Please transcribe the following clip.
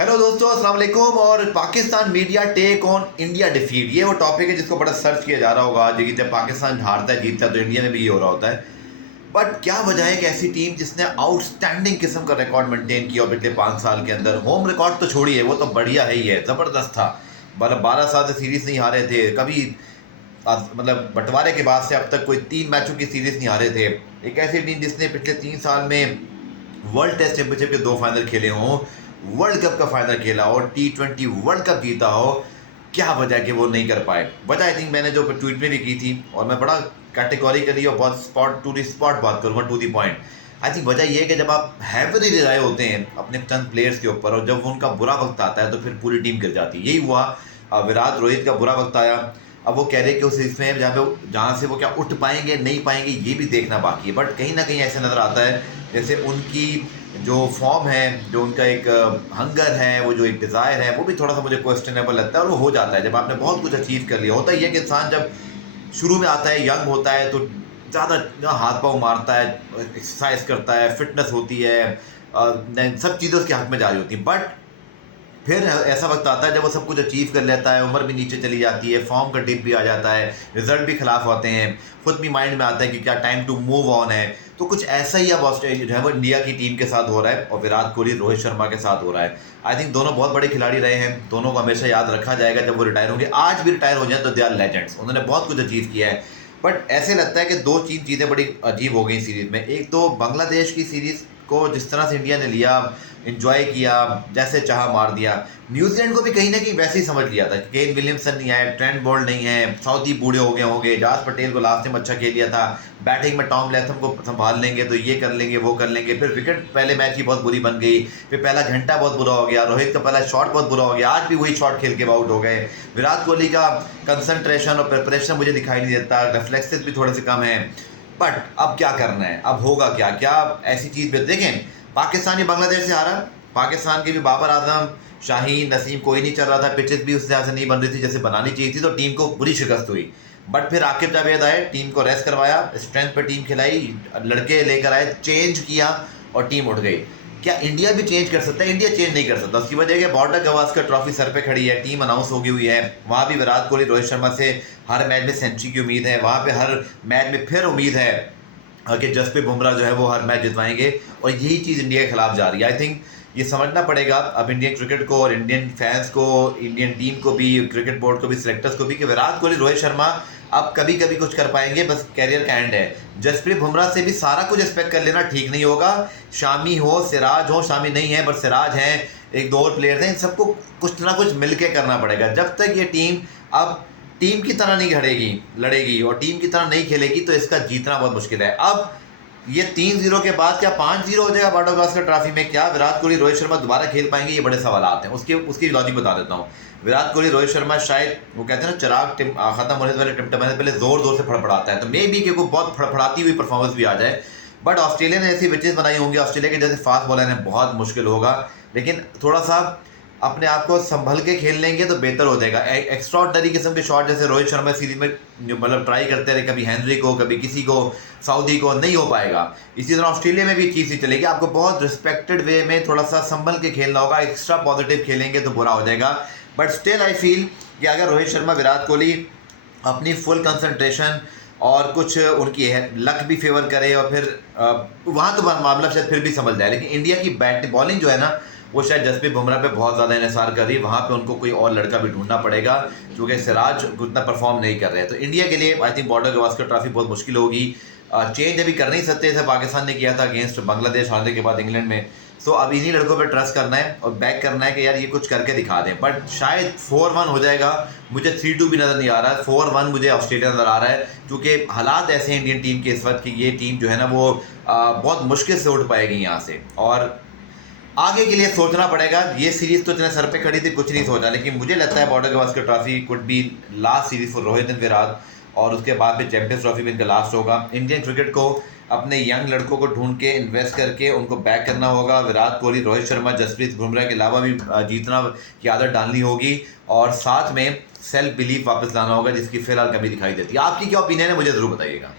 Hello दोस्तों, अस्सलाम वालेकुम। और Pakistan media take on India defeat, ये वो टॉपिक है जिसको बड़ा सर्च किया जा रहा होगा। आज जब पाकिस्तान हारता है जीतता है तो इंडिया में भी ये हो रहा होता है। बट क्या वजह है कि ऐसी टीम जिसने आउटस्टैंडिंग किस्म का रिकॉर्ड मेंटेन किया और पिछले 5 साल के अंदर, होम रिकॉर्ड तो छोड़िए, वो तो बढ़िया है ही है, ज़बरदस्त था। 12 साल से सीरीज नहीं हारे थे कभी। मतलब बंटवारे के बाद से अब तक कोई 3 मैचों की सीरीज नहीं हारे थे। एक ऐसी टीम जिसने पिछले 3 साल में वर्ल्ड टेस्ट चैंपियनशिप के 2 फाइनल खेले हों, वर्ल्ड कप का फाइनल खेला हो, T20 वर्ल्ड कप जीता हो। क्या वजह है कि वो नहीं कर पाए? वजह आई थिंक मैंने जो ट्वीट में भी की थी और मैं बड़ा कैटेगोरिकली और बहुत स्पॉट टू दी स्पॉट बात करूँगा, to the point. I think वजह ये है कि जब आप हैवीली रिलाय होते हैं अपने चंद प्लेयर्स के ऊपर और जब उनका बुरा वक्त आता है तो फिर पूरी टीम गिर जाती है। यही हुआ। विराट रोहित का बुरा वक्त आया। अब वो कह रहे हैं कि उस इसमें जहाँ से वो क्या उठ पाएंगे नहीं पाएंगे ये भी देखना बाकी है। बट कहीं ना कहीं ऐसे नज़र आता है जैसे उनकी जो फॉर्म है, जो उनका एक हंगर है, वो जो एक डिज़ायर है, वो भी थोड़ा सा मुझे क्वेश्चनेबल लगता है। और वो हो जाता है जब आपने बहुत कुछ अचीव कर लिया। होता ही है कि इंसान जब शुरू में आता है, यंग होता है, तो ज़्यादा हाथ पाँव मारता है, एक्सरसाइज करता है, फिटनेस होती है, सब चीज़ें उसके हक में जारी होती हैं। बट फिर ऐसा वक्त आता है जब वो सब कुछ अचीव कर लेता है, उम्र भी नीचे चली जाती है, फॉर्म का डिप भी आ जाता है, रिजल्ट भी खिलाफ होते हैं, खुद भी माइंड में आता है कि क्या टाइम टू मूव ऑन है। तो कुछ ऐसा ही अब ऑस्ट्रेलिया जो है वो इंडिया की टीम के साथ हो रहा है और विराट कोहली रोहित शर्मा के साथ हो रहा है। आई थिंक दोनों बहुत बड़े खिलाड़ी रहे हैं, दोनों को हमेशा याद रखा जाएगा जब वो रिटायर होंगे। आज भी रिटायर हो जाए तो दे आर लेजेंड्स, उन्होंने बहुत कुछ अचीव किया है। बट ऐसे लगता है कि दो तीन चीज़ें बड़ी अजीब हो गई सीरीज़ में। एक तो बांग्लादेश की सीरीज़ को जिस तरह से इंडिया ने लिया, इंजॉय किया, जैसे चाह मार दिया। न्यूजीलैंड को भी कहीं ना कहीं वैसे ही समझ लिया था कि केन विलियमसन नहीं आए, ट्रेंट बोल्ट नहीं है, सऊदी बूढ़े हो गए होंगे, जास पटेल को लास्ट में अच्छा खेल लिया था, बैटिंग में टॉम लैथम को संभाल लेंगे तो ये कर लेंगे वो कर लेंगे। फिर विकेट पहले मैच की बहुत बुरी बन गई, फिर पहला घंटा बहुत बुरा हो गया, रोहित का पहला शॉट बहुत बुरा हो गया, आज भी वही शॉट खेल के आउट हो गए। विराट कोहली का कंसंट्रेशन और प्रिपरेशन मुझे दिखाई नहीं देता, रिफ्लेक्सेस भी थोड़े से कम है। बट अब क्या करना है, अब होगा क्या क्या ऐसी चीज़ भी देखें। पाकिस्तान ही बांग्लादेश से हारा, पाकिस्तान के भी बाबर आजम, शाहीन, नसीम कोई नहीं चल रहा था, पिचेस भी उस तरह से नहीं बन रही थी जैसे बनानी चाहिए थी, तो टीम को बुरी शिकस्त हुई। बट फिर आकिब जावेद आए, टीम को रेस्ट करवाया, स्ट्रेंथ पे टीम खिलाई, लड़के लेकर आए, चेंज किया और टीम उठ गई। क्या इंडिया भी चेंज कर सकता है? इंडिया चेंज नहीं कर सकता। उसकी वजह है कि बॉर्डर गवास्कर ट्रॉफी सर पे खड़ी है, टीम अनाउंस हो गई हुई है। वहाँ भी विराट कोहली रोहित शर्मा से हर मैच में सेंचुरी की उम्मीद है, वहाँ पे हर मैच में फिर उम्मीद है कि जसप्रीत बुमराह जो है वो हर मैच जितवाएंगे। और यही चीज़ इंडिया के खिलाफ जा रही है। आई थिंक ये समझना पड़ेगा अब इंडियन क्रिकेट को और इंडियन फैंस को, इंडियन टीम को भी, क्रिकेट बोर्ड को भी, सिलेक्टर्स को भी, कि विराट कोहली रोहित शर्मा अब कभी कभी कुछ कर पाएंगे, बस कैरियर का एंड है। जसप्रीत बुमराह से भी सारा कुछ एक्सपेक्ट कर लेना ठीक नहीं होगा। शामी हो, सिराज हो, शामी नहीं है बट सिराज हैं, एक दो और प्लेयर्स हैं, इन सबको कुछ ना कुछ मिल करना पड़ेगा। जब तक ये टीम अब टीम की तरह नहीं लड़ेगी और टीम की तरह नहीं खेलेगी तो इसका जीतना बहुत मुश्किल है। अब ये 3-0 के बाद क्या 5-0 हो जाएगा बॉर्डर गवास्कर ट्रॉफी में? क्या विराट कोहली रोहित शर्मा दोबारा खेल पाएंगे? ये बड़े सवाल आते हैं। उसकी लॉजिक बता देता हूँ। विराट कोहली रोहित शर्मा शायद, वो कहते हैं ना चिराग खत्म होने से पहले टिमटमाने से पहले जोर से फड़फड़ाता है, तो मे बी कि वो बहुत फड़फड़ाती हुई परफॉर्मेंस भी आ जाए। बट ऑस्ट्रेलिया ने ऐसी विकेट्स बनाई होंगी, ऑस्ट्रेलिया के जैसे फास्ट बॉलर हैं, बहुत मुश्किल होगा। लेकिन थोड़ा सा अपने आप को संभल के खेल लेंगे तो बेहतर हो जाएगा। एक्स्ट्राऑर्डिनरी किस्म के शॉट जैसे रोहित शर्मा सीरीज में मतलब ट्राई करते रहे, कभी हेनरी को, कभी किसी को, सऊदी को, नहीं हो पाएगा। इसी तरह ऑस्ट्रेलिया में भी चीज़ ही चलेगी। आपको बहुत रिस्पेक्टेड वे में थोड़ा सा संभल के खेलना होगा। एक्स्ट्रा पॉजिटिव खेलेंगे तो बुरा हो जाएगा। बट स्टिल आई फील कि अगर रोहित शर्मा, विराट कोहली अपनी फुल कंसंट्रेशन और कुछ उनकी लक भी फेवर करे और फिर वहाँ तो मामला शायद फिर भी समझ जाए। लेकिन इंडिया की बॉलिंग जो है ना, वो शायद जसप्रीत बुमराह पे बहुत ज़्यादा इन्हिसार कर रही है। वहाँ पे उनको कोई और लड़का भी ढूंढना पड़ेगा, क्योंकि सिराज उतना परफॉर्म नहीं कर रहे हैं। तो इंडिया के लिए I think border Gavaskar trophy बहुत मुश्किल होगी। चेंज अभी कर नहीं सकते, जैसे पाकिस्तान ने किया था अगेंस्ट बांग्लादेश हारने के बाद इंग्लैंड में। सो अब इन्हीं लड़कों पे ट्रस्ट करना है और बैक करना है कि यार ये कुछ करके दिखा दें। बट शायद 4-1 हो जाएगा। मुझे 3-2 भी नज़र नहीं आ रहा है, 4-1 मुझे ऑस्ट्रेलिया नज़र आ रहा है, क्योंकि हालात ऐसे हैं इंडियन टीम के इस वक्त कि ये टीम जो है ना वो बहुत मुश्किल से उठ पाएगी यहाँ से। और आगे के लिए सोचना पड़ेगा। ये सीरीज तो इतने सर पे खड़ी थी, कुछ नहीं सोचा। लेकिन मुझे लगता है border Gavaskar trophy could be last series for Rohit and Virat, और उसके बाद फिर चैंपियंस ट्रॉफी भी इनका लास्ट होगा। इंडियन क्रिकेट को अपने यंग लड़कों को ढूंढ के इन्वेस्ट करके उनको बैक करना होगा। विराट कोहली, रोहित शर्मा, जसप्रीत बुमराह के अलावा भी जीतना की आदत डालनी होगी और साथ में सेल्फ बिलीफ वापस लाना होगा, जिसकी फिलहाल कमी दिखाई देती है। आपकी क्या ओपिनियन है, मुझे ज़रूर बताइएगा।